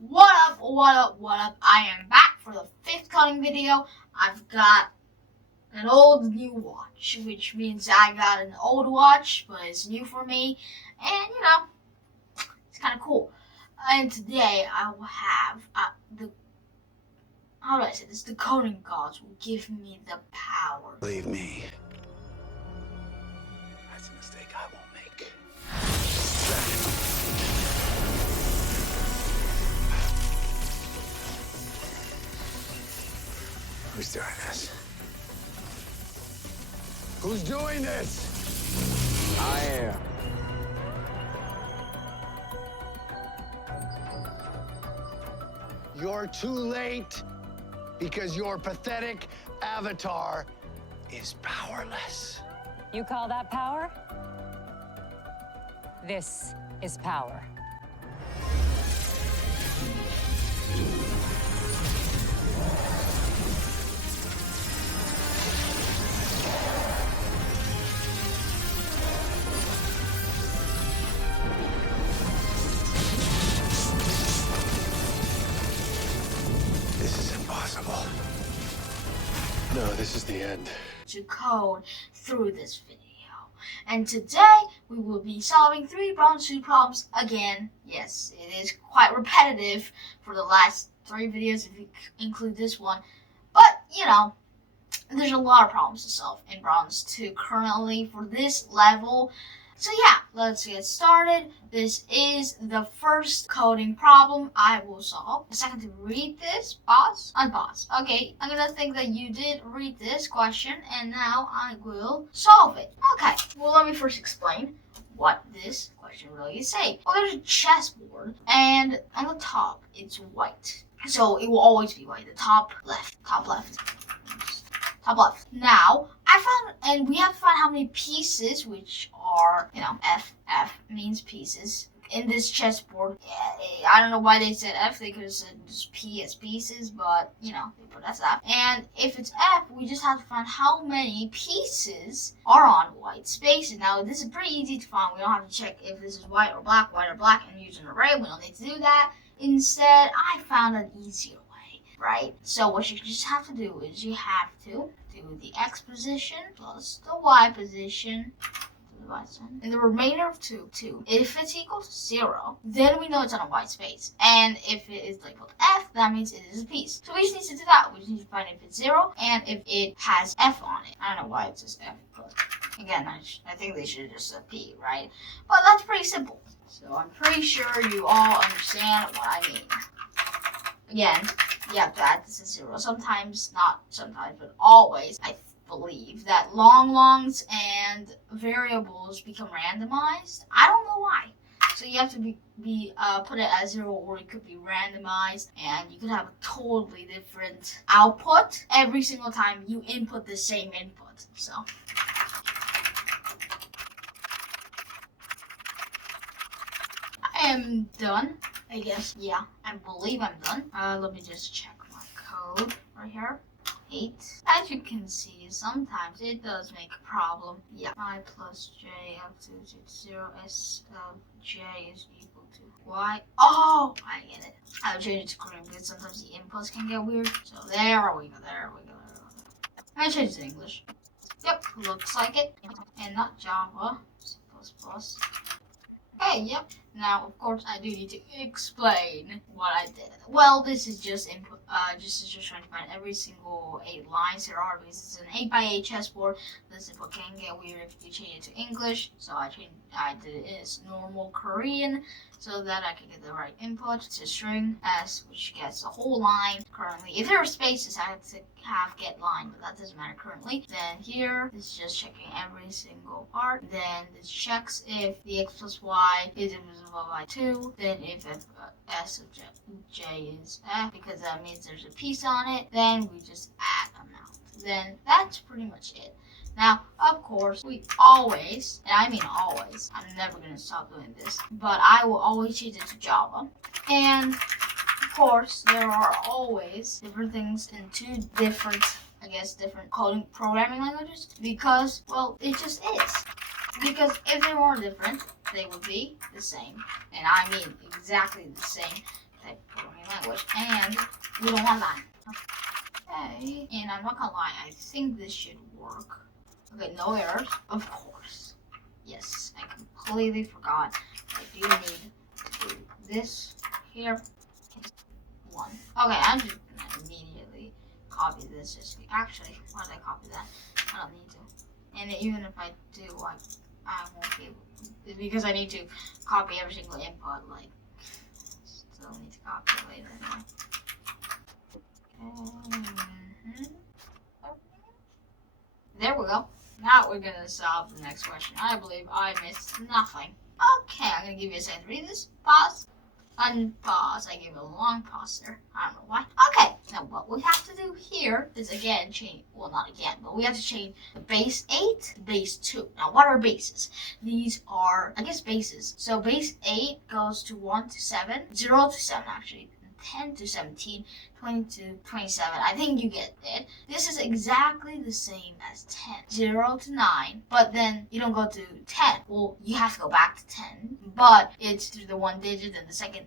What up, what up, what up? I am back for the 5th coding video. I've got an old new watch, which means I got an old watch, but it's new for me. And, it's kind of cool. And today I will have how do I say this? The coding gods will give me the power. Believe me, that's a mistake I won't make. Who's doing this? Who's doing this? I am. You're too late because your pathetic avatar is powerless. You call that power? This is power. This is impossible. No, this is the end. To code through this video. And today we will be solving 3 bronze suit problems again. Yes, it is quite repetitive for the last 3 videos if you include this one. But, there's a lot of problems to solve in bronze 2 currently for this level. So yeah, let's get started. This is the first coding problem I will solve. A second to read this, pause, unpause. Okay, I'm gonna think that you did read this question and now I will solve it. Okay, well let me first explain what this question really is saying. Well, there's a chessboard and on the top it's white. So it will always be white, the top left. Top left. Now, and we have to find how many pieces, which are, F means pieces, in this chessboard. Yeah, I don't know why they said F, they could have said just P as pieces, but, they put as F. And if it's F, we just have to find how many pieces are on white spaces. Now, this is pretty easy to find. We don't have to check if this is white or black, and use an array. We don't need to do that. Instead, I found an easier way. Right? So what you just have to do is you have to do the x position plus the y position and the remainder of 2. If it's equal to 0, then we know it's on a white space. And if it is labeled F, that means it is a piece. So we just need to do that. We just need to find if it's 0 and if it has F on it. I don't know why it says F, but again, I think they should have just said P, right? But that's pretty simple. So I'm pretty sure you all understand what I mean. Again, yeah, this is 0. Sometimes, not sometimes, but always, I believe that longs and variables become randomized. I don't know why. So you have to put it as 0, or it could be randomized, and you could have a totally different output every single time you input the same input. So I am done. I guess, yeah, I believe I'm done. Let me just check my code right here. 8. As you can see, sometimes it does make a problem. Yeah, I plus j up to 0 s of j is equal to y. Oh, I get it. I'll change it to green because sometimes the inputs can get weird. So there we go. I changed it to English. Yep, looks like it. And not Java, C++. Okay, yep. Now, of course, I do need to explain what I did. Well, this is just input, just trying to find every single 8 lines there are, because it's an 8x8 chessboard. This input can get weird if you change it to English, so I did it as normal Korean, so that I can get the right input. It's a string S, which gets the whole line currently. If there are spaces, I have to have get line, but that doesn't matter currently. Then here, it's just checking every single part. Then this checks if the x plus y is divisible by 2. Then if s of j is f, because that means there's a piece on it, then we just add amount. Then that's pretty much it. Now, of course, we always, and I mean always, I'm never going to stop doing this, but I will always change it to Java. And, of course, there are always different things in 2 different coding programming languages, because, well, it just is. Because if they weren't different, they would be the same. And I mean exactly the same. type programming language, and we don't want that. Okay, and I'm not gonna lie, I think this should work. Okay, no errors, of course. Yes, I completely forgot. I do need to do this here. One. Okay, I'm just gonna immediately copy this. Just actually, why did I copy that? I don't need to. And even if I do, I won't be able to, because I need to copy every single input. Like, still need to copy it later. Anyway. There we go. Now we're gonna solve the next question. I believe I missed nothing. Okay, I'm gonna give you a second to read this. Pause. Unpause. I gave it a long pause there. I don't know why. Okay, now what we have to do here is again change, well not again, but we have to change the base 8 to base 2. Now what are bases? These are, I guess, bases. So base 8 goes to 1 to 7, 0 to 7 actually, 10 to 17, 20 to 27. I think you get it. This is exactly the same as 10. 0 to 9, but then you don't go to 10. Well, you have to go back to 10, but it's through the one digit and the second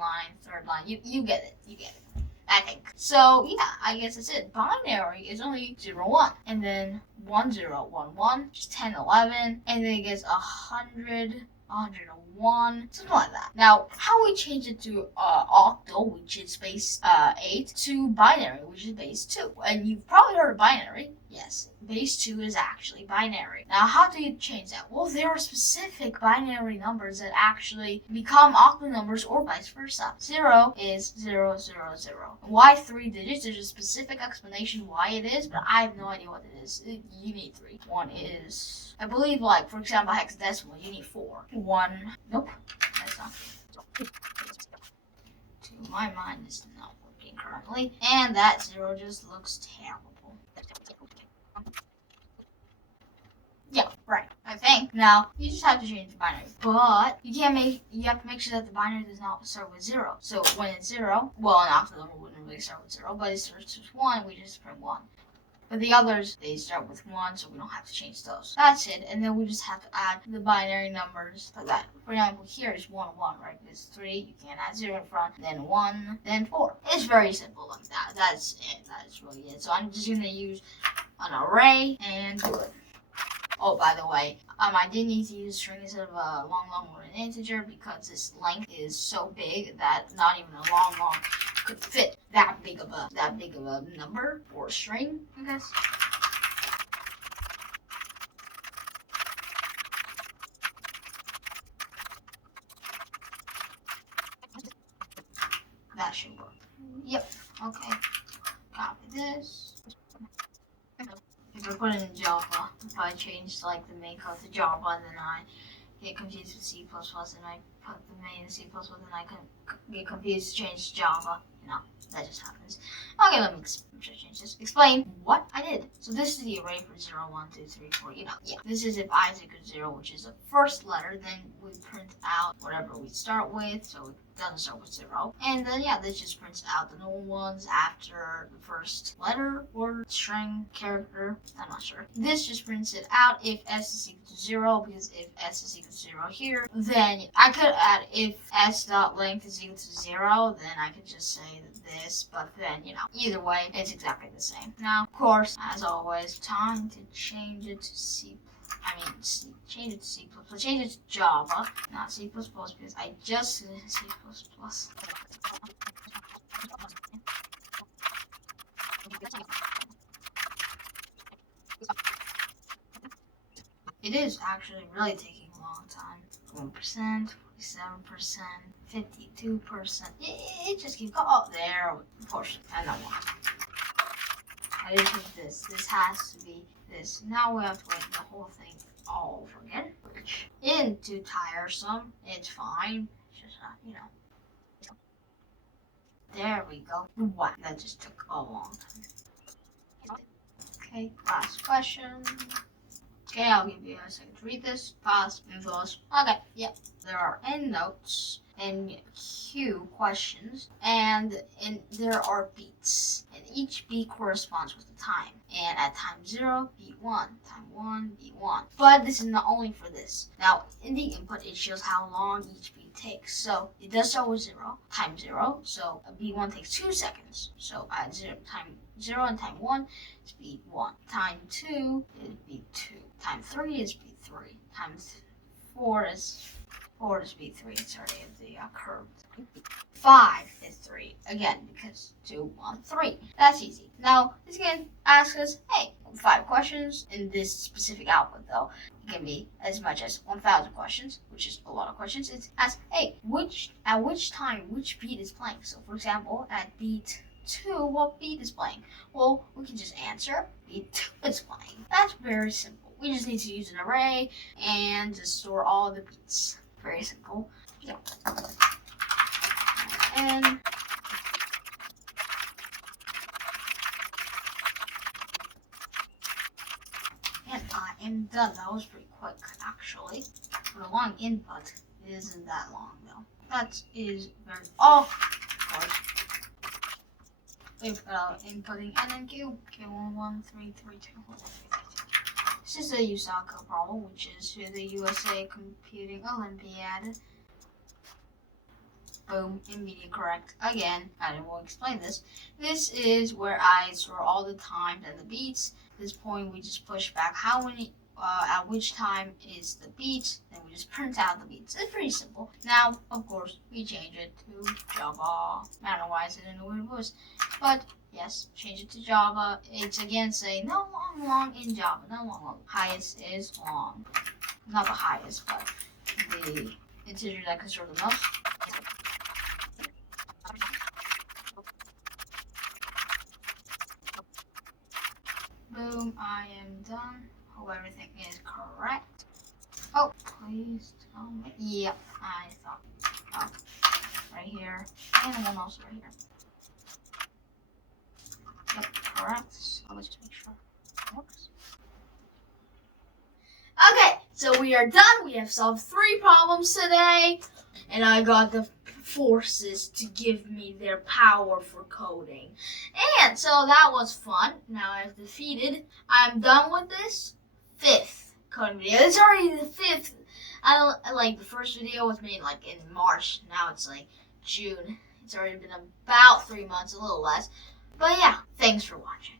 line, third line. You get it. You get it. I think. So, yeah, I guess that's it. Binary is only 0, 1. And then 1, 0, 1, 1, just 10, 11. And then it gets 100, 101, something like that. Now, how we change it to octal, which is base 8, to binary, which is base 2. And you've probably heard of binary. Yes, base 2 is actually binary. Now, how do you change that? Well, there are specific binary numbers that actually become octal numbers or vice versa. 0 is 0, 0, 0. Why 3 digits? There's a specific explanation why it is, but I have no idea what it is. You need 3. 1 is, I believe, like, for example, hexadecimal, you need 4. 1, nope, that's not true. My mind is not working currently, and that 0 just looks terrible. Yeah, right. I think. Now, you just have to change the binary. But you have to make sure that the binary does not start with 0. So when it's 0, well, an octal number wouldn't really start with 0, but it starts with 1, we just print 1. But the others, they start with 1, so we don't have to change those. That's it, and then we just have to add the binary numbers like that. For example, here is 1, 1, right? It's 3, you can't add 0 in front, then 1, then 4. It's very simple like that. That's it. That's really it. So I'm just going to use an array and do it. Oh, by the way, I did need to use a string instead of a long or an integer because this length is so big that not even a long could fit that big of a number or string, I guess. That should work. Yep. Okay. Copy this. If I put it in Java, if I change like the main code to Java, then I get confused with C++, and I put the main in C++, and I can get confused to change to Java. You know, that just happens. Okay, let me change this. Explain what I did. So this is the array for 0, 1, 2, 3, 4, you know. Yeah. This is if I is equal to 0, which is the first letter, then we print out whatever we start with, so it doesn't start with 0. And then, yeah, this just prints out the normal ones after the first letter, word, string, character, I'm not sure. This just prints it out if s is equal to 0, because if s is equal to 0 here, then I could add if s.length is equal to 0, then I could just say this, but then, you know, either way, it's exactly the same. Now, of course, as always, time to change it to change it to C++, change it to Java, not C++, because I just did C++. It is actually really taking a long time. 1%, 47%, 52%. It just keeps going. Oh, there. Of course, I know why. I didn't think this. This has to be this. Now we have to write the whole thing all over again, which isn't too tiresome. It's fine. It's just, you know. There we go. Wow, that just took a long time. Okay, last question. Okay, I'll give you a second to read this. Pause, infos. Okay, yep. There are endnotes. and Q questions, and there are beats, and each beat corresponds with the time. And at time 0, beat 1, time 1, beat 1. But this is not only for this. Now, in the input, it shows how long each beat takes. So it does start with 0, time 0. So a beat 1 takes 2 seconds. So at time 0 and time 1 is beat 1. Time 2 is beat 2. Time 3 is beat 3. Time 4 is beat 3. Sorry, the curve. 5 is 3. Again, because 2, 1, 3. That's easy. Now, this again asks us, hey, 5 questions in this specific output, though. It can be as much as 1,000 questions, which is a lot of questions. It asks, hey, at which time, which beat is playing? So, for example, at beat 2, what beat is playing? Well, we can just answer, beat 2 is playing. That's very simple. We just need to use an array and just store all the beats. Very simple. Yeah. And I am done. That was pretty quick, actually. For a long input, it isn't that long, though. That is very... Oh, of course. We've got inputting NNQ. K11332. This is a USACA problem, which is the USA Computing Olympiad. Boom, immediate correct. Again, I will explain this. This is where I store all the times and the beats. At this point, we just push back how many, at which time is the beat, then we just print out the beats. It's pretty simple. Now, of course, we change it to Java. I don't know why I said it in a weird voice, but yes, change it to Java. It's again saying no long in Java, no long. Highest is long. Not the highest, but the integer that can store the most. Boom, I am done. Hope everything is correct. Oh, please tell me. Yep, I thought. Oh, right here. And one also right here. Yep, correct. So let's just make sure it works. Okay, so we are done. We have solved 3 problems today. And I got the forces to give me their power for coding. And so that was fun. Now I've defeated. I'm done with this 5th coding video. It's already the 5th. I don't like the first video was made like in March. Now it's like June. It's already been about 3 months, a little less. But yeah, thanks for watching.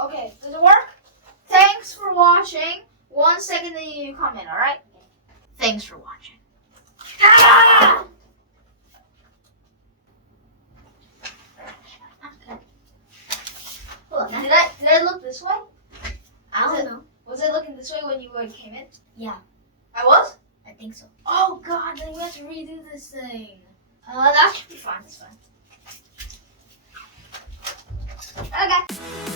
Okay, does it work? Thanks for watching. 1 second, then you comment, alright? Thanks for watching. Okay. Hold on, did I look this way? I don't know. Was I looking this way when you came in? Yeah, I was? I think so. Oh god, then we have to redo this thing. That should be fine, it's fine. Okay.